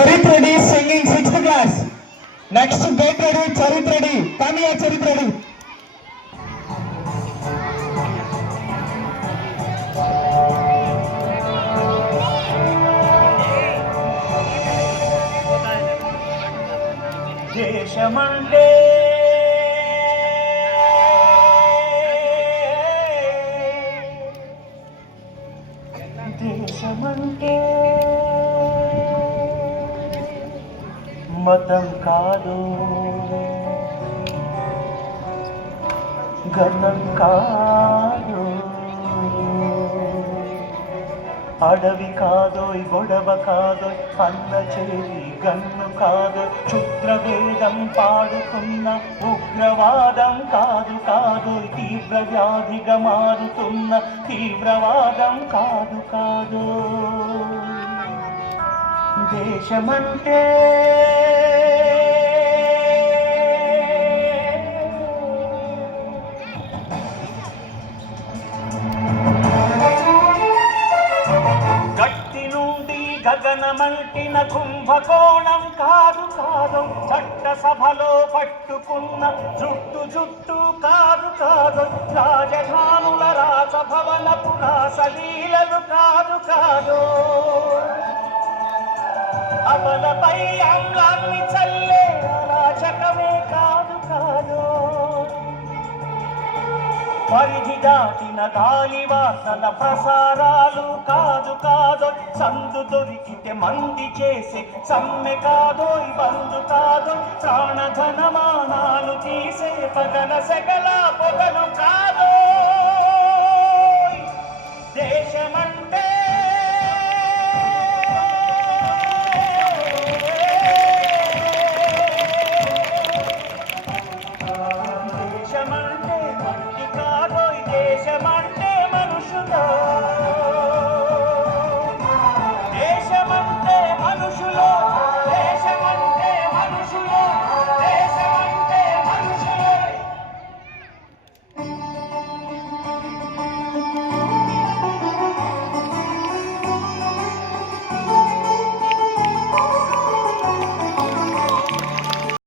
Charit Reddy singing 6th class. Next, get ready, Charit Reddy. Come here, Charit Reddy. దేశమంటే దేశమంటే మతం కాదు, గతం కాదు, అడవి కాదోయ్ గొడవ కాదోయ్ అన్న చేరి గన్ను కాదు, క్షుద్రవేదం పాడుతున్న ఉగ్రవాదం కాదు కాదు, తీవ్ర వ్యాధిగా మారుతున్న తీవ్రవాదం కాదు కాదు. దేశమంటే గగనమంటిన కుంభకోణం కాదు కాదు, చట్టసభలో పట్టుకున్న జుట్టు జుట్టు కాదు కాదు, రాజధానుల రాజభవన పురాసలీలలు కాదు కాదు, అమలపై అమ్లాన్ని చల్లే అరాచకమే కాదు కాదు, పరిధి దాటిన గాలి వార్తల ప్రసారాలు కాదు కాదు, సందు దొరికితే మంది చేసే సమ్మె కాదోయ్ బంధు కాదు, ప్రాణధనమానాలు తీసే పగల సెగల పొగలు కాదు. దేశమంటే